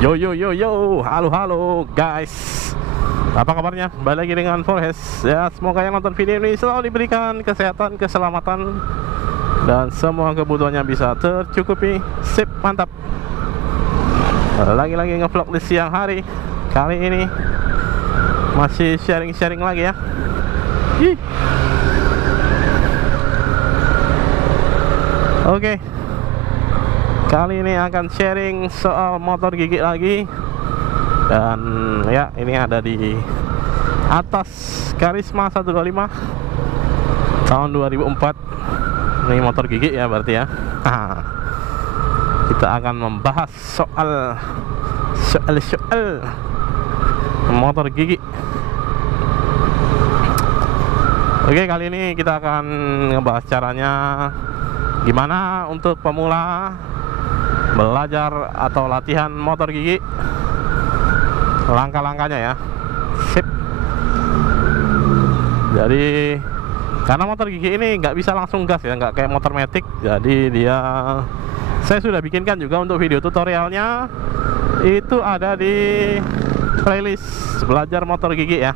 Yo yo yo yo, halo halo guys, apa kabarnya? Balik lagi dengan Forest. Ya, semoga yang nonton video ini selalu diberikan kesehatan, keselamatan, dan semua kebutuhannya bisa tercukupi. Sip, mantap. Lagi-lagi ngevlog di siang hari. Kali ini masih sharing-sharing lagi ya. Ih. Oke. Kali ini akan sharing soal motor gigi lagi. Dan ya, ini ada di atas Karisma 125 tahun 2004. Ini motor gigi ya berarti ya. Kita akan membahas soal motor gigi. Oke, kali ini kita akan ngebahas caranya gimana untuk pemula belajar atau latihan motor gigi, langkah-langkahnya ya. Sip. Jadi karena motor gigi ini nggak bisa langsung gas ya, nggak kayak motor matic. Jadi saya sudah bikinkan juga untuk video tutorialnya. Itu ada di playlist belajar motor gigi ya.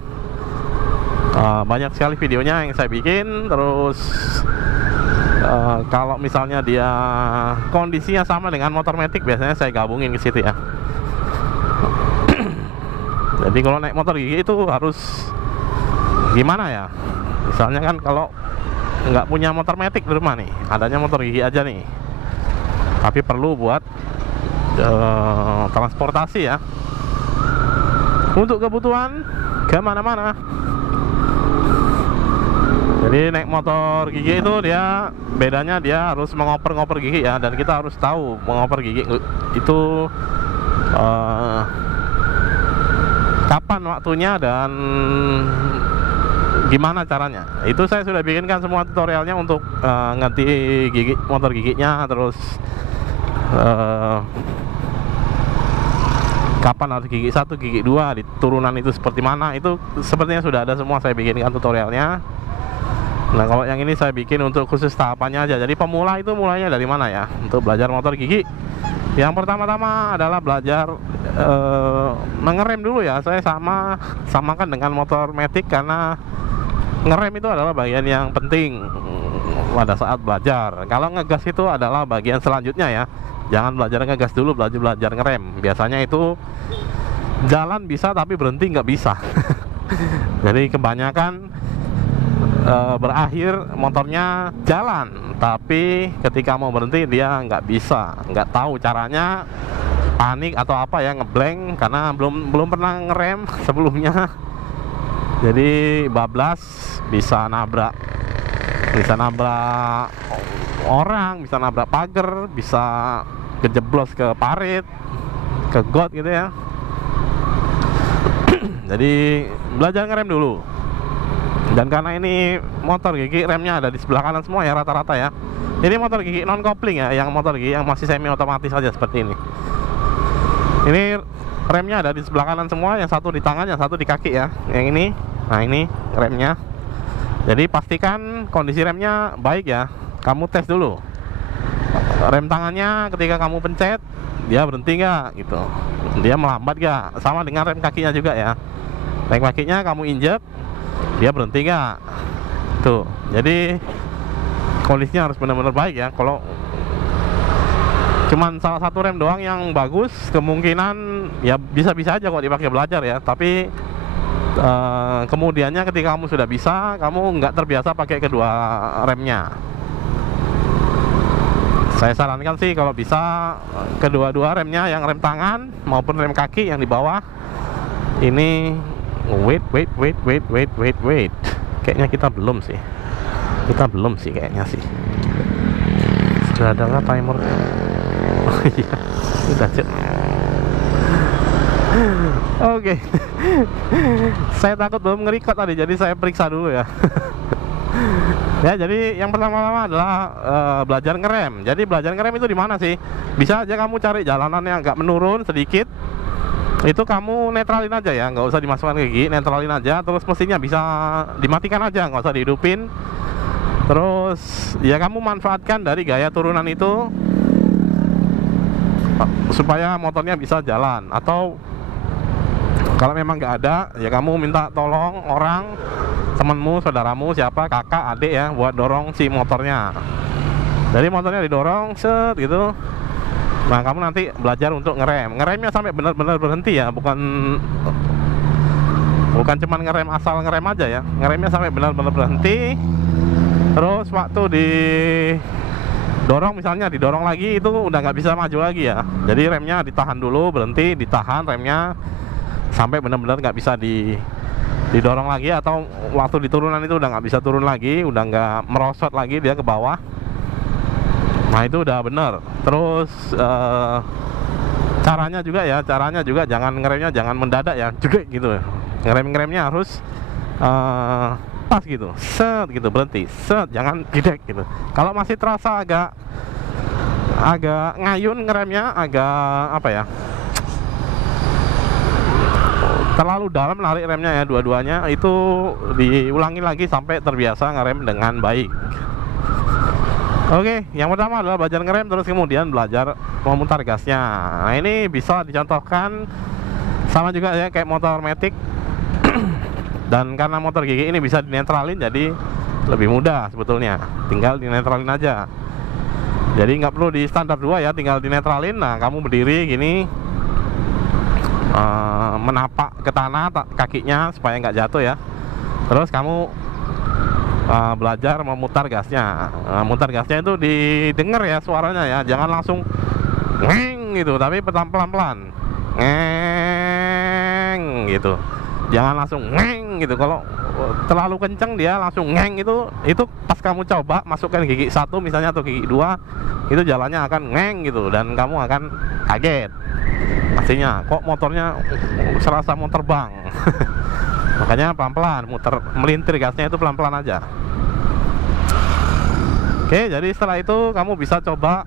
Banyak sekali videonya yang saya bikin. Terus kalau misalnya dia kondisinya sama dengan motor matic, biasanya saya gabungin ke situ ya. Jadi kalau naik motor gigi itu harus gimana ya? Misalnya kan kalau nggak punya motor matic di rumah nih, adanya motor gigi aja nih, tapi perlu buat transportasi ya, untuk kebutuhan kemana-mana. Jadi naik motor gigi itu dia bedanya, dia harus mengoper-ngoper gigi ya, dan kita harus tahu mengoper gigi itu kapan waktunya dan gimana caranya. Itu saya sudah bikinkan semua tutorialnya untuk ganti gigi motor giginya, terus kapan harus gigi 1, gigi 2 di turunan itu seperti mana, itu sepertinya sudah ada semua saya bikinkan tutorialnya. Nah, kalau yang ini saya bikin untuk khusus tahapannya aja. Jadi pemula itu mulainya dari mana ya untuk belajar motor gigi? Yang pertama-tama adalah belajar mengerem dulu ya. Saya samakan dengan motor matic karena ngerem itu adalah bagian yang penting pada saat belajar. Kalau ngegas itu adalah bagian selanjutnya ya. Jangan belajar ngegas dulu, belajar ngerem. Biasanya itu jalan bisa tapi berhenti nggak bisa. Jadi kebanyakan berakhir motornya jalan, tapi ketika mau berhenti dia nggak bisa, nggak tahu caranya, panik atau apa ya, ngeblank karena belum pernah ngerem sebelumnya. Jadi bablas, bisa nabrak orang, bisa nabrak pagar, bisa kejeblos ke parit, ke got gitu ya. Jadi belajar ngerem dulu. Dan karena ini motor gigi remnya ada di sebelah kanan semua ya rata-rata ya. Ini motor gigi non kopling ya, yang motor gigi yang masih semi otomatis saja seperti ini. Ini remnya ada di sebelah kanan semua, yang satu di tangan, yang satu di kaki ya. Yang ini, nah ini remnya. Jadi pastikan kondisi remnya baik ya. Kamu tes dulu. Rem tangannya ketika kamu pencet, dia berhenti nggak gitu. Dia melambat nggak? Sama dengan rem kakinya juga ya. Rem kakinya kamu injek, dia berhenti nggak tuh. Jadi kondisinya harus benar-benar baik ya. Kalau cuman salah satu rem doang yang bagus, kemungkinan ya bisa-bisa aja kok dipakai belajar ya. Tapi kemudiannya ketika kamu sudah bisa, kamu nggak terbiasa pakai kedua remnya. Saya sarankan sih kalau bisa kedua-dua remnya, yang rem tangan maupun rem kaki yang di bawah ini. Wait. Kayaknya kita belum sih kayaknya sih. Sudah ada nggak timer? Oh iya, udah cek. Oke. Saya takut belum nge-record tadi, jadi saya periksa dulu ya. Ya, jadi yang pertama-tama adalah belajar ngerem. Jadi belajar ngerem itu di mana sih? Bisa aja kamu cari jalanan yang agak menurun sedikit. Itu kamu netralin aja ya, nggak usah dimasukkan ke gigi, netralin aja. Terus mesinnya bisa dimatikan aja, nggak usah dihidupin. Terus ya kamu manfaatkan dari gaya turunan itu supaya motornya bisa jalan. Atau kalau memang nggak ada, ya kamu minta tolong orang, temenmu, saudaramu, siapa, kakak, adik ya, buat dorong si motornya. Jadi motornya didorong, set gitu. Nah, kamu nanti belajar untuk ngerem. Ngeremnya sampai benar-benar berhenti ya, bukan cuman ngerem asal ngerem aja ya. Ngeremnya sampai benar-benar berhenti. Terus waktu didorong, misalnya didorong lagi, itu udah nggak bisa maju lagi ya. Jadi remnya ditahan dulu, berhenti, ditahan remnya sampai benar-benar nggak bisa didorong lagi. Atau waktu diturunan itu udah nggak bisa turun lagi, udah nggak merosot lagi dia ke bawah. Nah, itu udah bener. Terus caranya juga jangan ngeremnya jangan mendadak ya, juga gitu. Ngeremnya harus pas gitu, set gitu, berhenti, set, jangan gidek gitu. Kalau masih terasa agak ngayun ngeremnya, agak apa ya, terlalu dalam narik remnya ya, dua-duanya itu diulangi lagi sampai terbiasa ngerem dengan baik. Oke, yang pertama adalah belajar ngerem, terus kemudian belajar memutar gasnya. Nah, ini bisa dicontohkan sama juga ya kayak motor matic. Dan karena motor gigi ini bisa dinetralin, jadi lebih mudah sebetulnya. Tinggal dinetralin aja. Jadi nggak perlu di standar 2 ya, tinggal dinetralin. Nah, kamu berdiri gini, menapak ke tanah kakinya supaya nggak jatuh ya. Terus kamu belajar memutar gasnya. Mutar gasnya itu didengar ya suaranya ya, jangan langsung ngeng gitu, tapi pelan-pelan, ngeng gitu. Jangan langsung ngeng gitu. Kalau terlalu kenceng dia langsung ngeng, itu pas kamu coba masukkan gigi 1 misalnya atau gigi 2, itu jalannya akan ngeng gitu dan kamu akan kaget. Pastinya kok motornya serasa mau terbang. Makanya pelan-pelan, melintir gasnya itu pelan-pelan aja. Oke, jadi setelah itu kamu bisa coba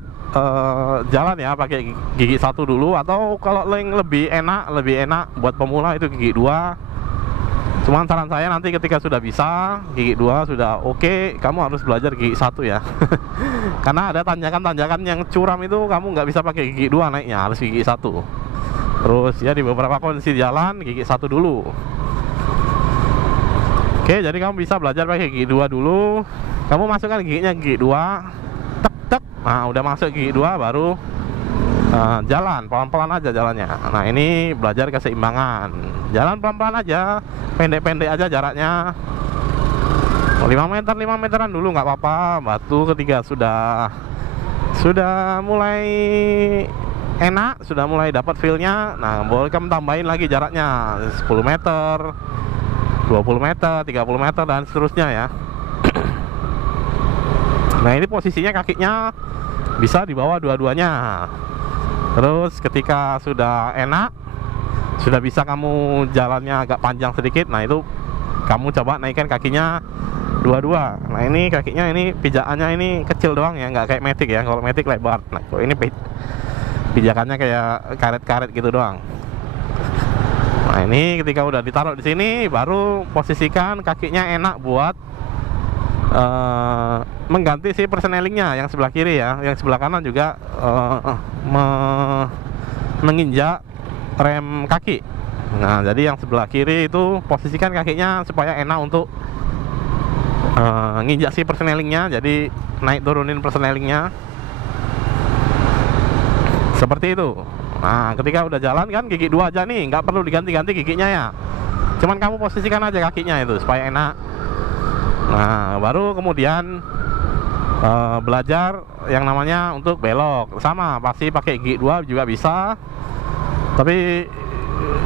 jalan ya pakai gigi 1 dulu, atau kalau lebih enak buat pemula itu gigi 2. Cuman saran saya nanti ketika sudah bisa gigi 2 sudah oke, kamu harus belajar gigi 1 ya. Karena ada tanjakan-tanjakan yang curam itu kamu nggak bisa pakai gigi 2 naiknya, harus gigi 1. Terus ya di beberapa kondisi jalan gigi 1 dulu. Oke, jadi kamu bisa belajar pakai gigi 2 dulu. Kamu masukkan giginya gigi 2, tek tek. Nah, udah masuk gigi 2 baru jalan pelan-pelan aja jalannya. Nah, ini belajar keseimbangan. Jalan pelan-pelan aja, pendek-pendek aja jaraknya. 5 meteran dulu nggak apa-apa. Batu ketiga sudah mulai enak, sudah mulai dapat feel-nya. Nah, boleh kamu tambahin lagi jaraknya 10 meter, 20 meter, 30 meter dan seterusnya ya. Nah, ini posisinya kakinya bisa di bawah dua-duanya. Terus ketika sudah enak, sudah bisa kamu jalannya agak panjang sedikit, nah itu kamu coba naikkan kakinya dua-dua. Nah, ini kakinya ini pijakannya ini kecil doang ya, nggak kayak matic ya. Kalau matic lebar. Nah, kalau ini pijakannya kayak karet-karet gitu doang. Nah, ini ketika udah ditaruh di sini, baru posisikan kakinya enak buat mengganti si persnelingnya yang sebelah kiri ya. Yang sebelah kanan juga menginjak rem kaki. Nah, jadi yang sebelah kiri itu posisikan kakinya supaya enak untuk nginjak si persnelingnya. Jadi naik turunin persnelingnya seperti itu. Nah, ketika udah jalan kan gigi 2 aja nih, nggak perlu diganti-ganti giginya ya. Cuman kamu posisikan aja kakinya itu supaya enak. Nah, baru kemudian belajar yang namanya untuk belok. Sama, pasti pakai gigi 2 juga bisa. Tapi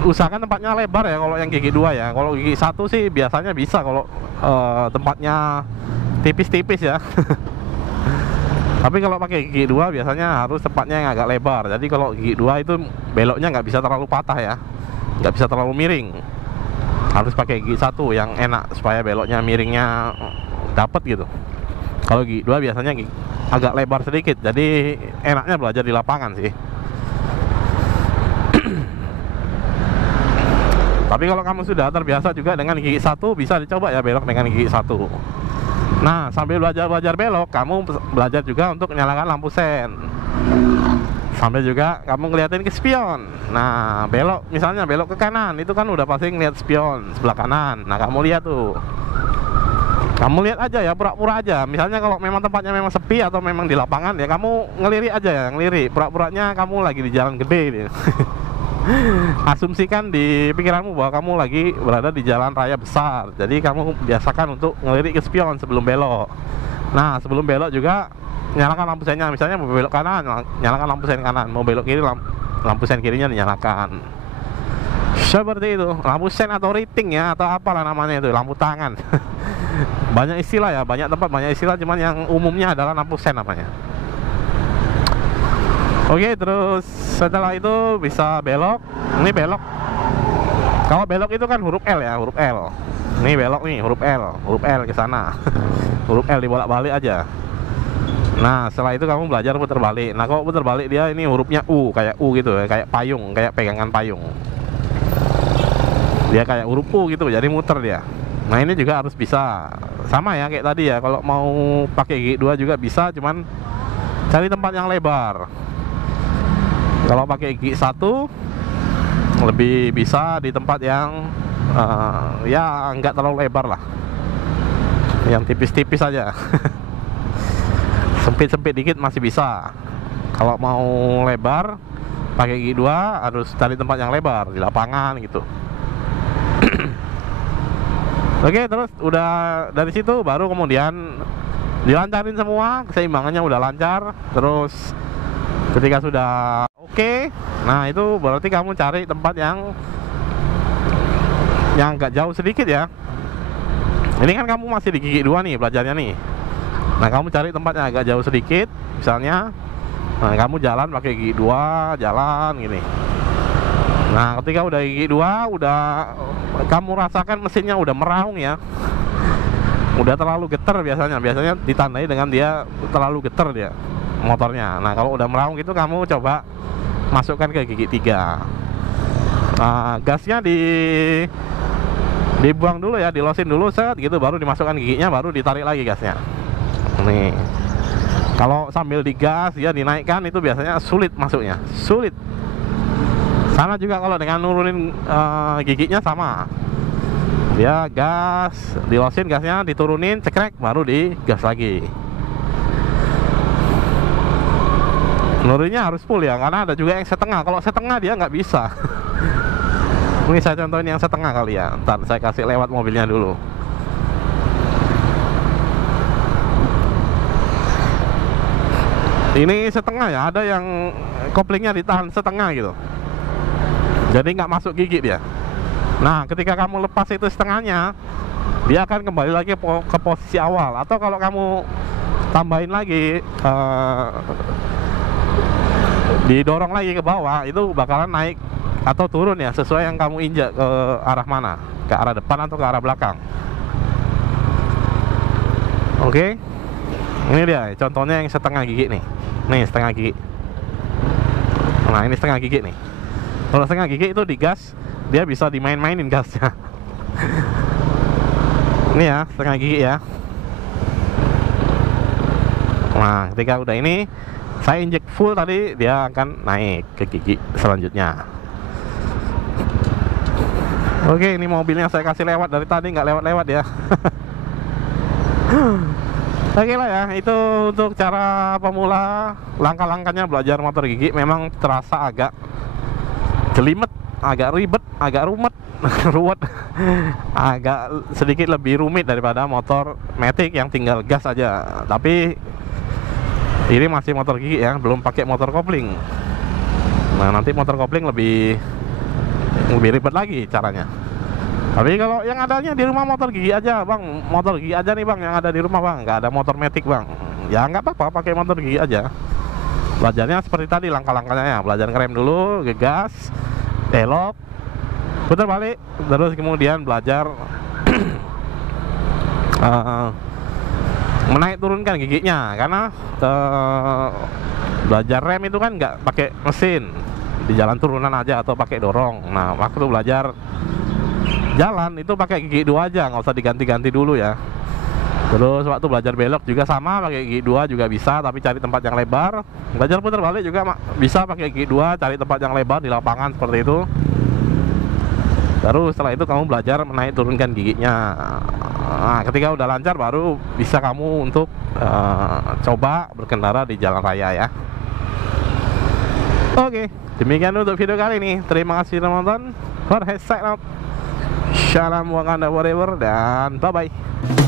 usahakan tempatnya lebar ya kalau yang gigi 2 ya. Kalau gigi 1 sih biasanya bisa kalau tempatnya tipis-tipis ya. Tapi kalau pakai gigi 2 biasanya harus tempatnya yang agak lebar. Jadi kalau gigi 2 itu beloknya nggak bisa terlalu patah ya, nggak bisa terlalu miring. Harus pakai gigi 1 yang enak supaya beloknya miringnya dapet gitu. Kalau gigi 2 biasanya agak lebar sedikit, jadi enaknya belajar di lapangan sih. Tapi kalau kamu sudah terbiasa juga dengan gigi 1, bisa dicoba ya belok dengan gigi 1. Nah, sambil belajar belok, kamu belajar juga untuk menyalakan lampu sen. Sambil juga kamu ngeliatin ke spion. Nah, belok, misalnya belok ke kanan, itu kan udah pasti ngeliat spion sebelah kanan. Nah, kamu lihat tuh, kamu lihat aja ya, pura-pura aja. Misalnya kalau memang tempatnya memang sepi atau memang di lapangan, ya kamu ngelirik aja ya, ngelirik. Pura-puranya kamu lagi di jalan gede gitu. Asumsikan di pikiranmu bahwa kamu lagi berada di jalan raya besar. Jadi kamu biasakan untuk ngelirik ke spion sebelum belok. Nah, sebelum belok juga nyalakan lampu sennya. Misalnya mau belok kanan, nyalakan lampu sen kanan. Mau belok kiri, lampu sen kirinya dinyalakan. Seperti itu, lampu sen atau rating ya, atau apalah namanya itu, lampu tangan. Banyak istilah ya, banyak tempat banyak istilah, cuman yang umumnya adalah lampu sen namanya. Oke, terus setelah itu bisa belok. Ini belok. Kalau belok itu kan huruf L ya, huruf L. Ini belok nih, huruf L ke sana. Huruf L dibolak-balik aja. Nah, setelah itu kamu belajar putar balik. Nah, kalau putar balik dia ini hurufnya U, kayak U gitu ya, kayak payung, kayak pegangan payung. Dia kayak huruf U gitu, jadi muter dia. Nah, ini juga harus bisa. Sama ya kayak tadi ya, kalau mau pakai gigi 2 juga bisa, cuman cari tempat yang lebar. Kalau pakai gigi 1 lebih bisa di tempat yang ya nggak terlalu lebar lah, yang tipis-tipis aja. Sempit-sempit dikit masih bisa. Kalau mau lebar pakai gigi 2 harus cari tempat yang lebar di lapangan gitu. Oke, terus udah dari situ baru kemudian dilancarin semua, keseimbangannya udah lancar. Terus ketika sudah oke, nah itu berarti kamu cari tempat yang agak jauh sedikit ya. Ini kan kamu masih di gigi 2 nih belajarnya nih. Nah, kamu cari tempat yang agak jauh sedikit, misalnya, nah, kamu jalan pakai gigi 2, jalan gini. Nah, ketika udah gigi 2, udah kamu rasakan mesinnya udah meraung ya, udah terlalu getar biasanya ditandai dengan dia terlalu getar dia motornya. Nah, kalau udah meraung gitu, kamu coba masukkan ke gigi 3. Nah, gasnya dibuang dulu ya, dilosin dulu set gitu, baru dimasukkan giginya, baru ditarik lagi gasnya. Nih, kalau sambil digas ya dinaikkan itu biasanya sulit masuknya, sulit. Sama juga kalau dengan nurunin giginya sama. Dia gas, dilosin gasnya, diturunin, cekrek, baru digas lagi. Nuruninnya harus full ya, karena ada juga yang setengah. Kalau setengah dia nggak bisa. Ini saya contohin yang setengah kali ya. Ntar saya kasih lewat mobilnya dulu. Ini setengah ya, ada yang koplingnya ditahan setengah gitu, jadi nggak masuk gigi dia. Nah, ketika kamu lepas itu setengahnya, dia akan kembali lagi ke posisi awal. Atau kalau kamu tambahin lagi, didorong lagi ke bawah, itu bakalan naik atau turun ya, sesuai yang kamu injak ke arah mana, ke arah depan atau ke arah belakang. Oke, ini dia contohnya yang setengah gigi nih. Nih setengah gigi. Nah, ini setengah gigi nih. Kalau setengah gigi itu digas, dia bisa dimain-mainin gasnya. Ini ya setengah gigi ya. Nah, ketika udah ini, saya injek full tadi, dia akan naik ke gigi selanjutnya. Oke, ini mobilnya saya kasih lewat dari tadi, nggak lewat-lewat ya. Oke lah ya, itu untuk cara pemula. Langkah-langkahnya belajar motor gigi memang terasa agak jelimet, agak ribet, agak ruwet, agak sedikit lebih rumit daripada motor matic yang tinggal gas aja. Tapi ini masih motor gigi ya, belum pakai motor kopling. Nah, nanti motor kopling lebih ribet lagi caranya. Tapi kalau yang adanya di rumah motor gigi aja bang, motor gigi aja nih bang yang ada di rumah bang, nggak ada motor matic bang, ya nggak apa-apa, pakai motor gigi aja. Belajarnya seperti tadi langkah-langkahnya ya, belajar ngerem dulu, ngegas, belok, putar balik, terus kemudian belajar menaik turunkan giginya. Karena belajar rem itu kan nggak pakai mesin, di jalan turunan aja atau pakai dorong. Nah, waktu belajar jalan itu pakai gigi 2 aja, nggak usah diganti-ganti dulu ya. Terus waktu belajar belok juga sama, pakai gigi 2 juga bisa, tapi cari tempat yang lebar. Belajar putar balik juga bisa pakai gigi 2, cari tempat yang lebar di lapangan seperti itu. Baru setelah itu kamu belajar menaik turunkan giginya. Nah, ketika udah lancar baru bisa kamu untuk coba berkendara di jalan raya ya. Oke, demikian untuk video kali ini. Terima kasih telah menonton. For headset out. Shalom wanganda whatever dan bye bye.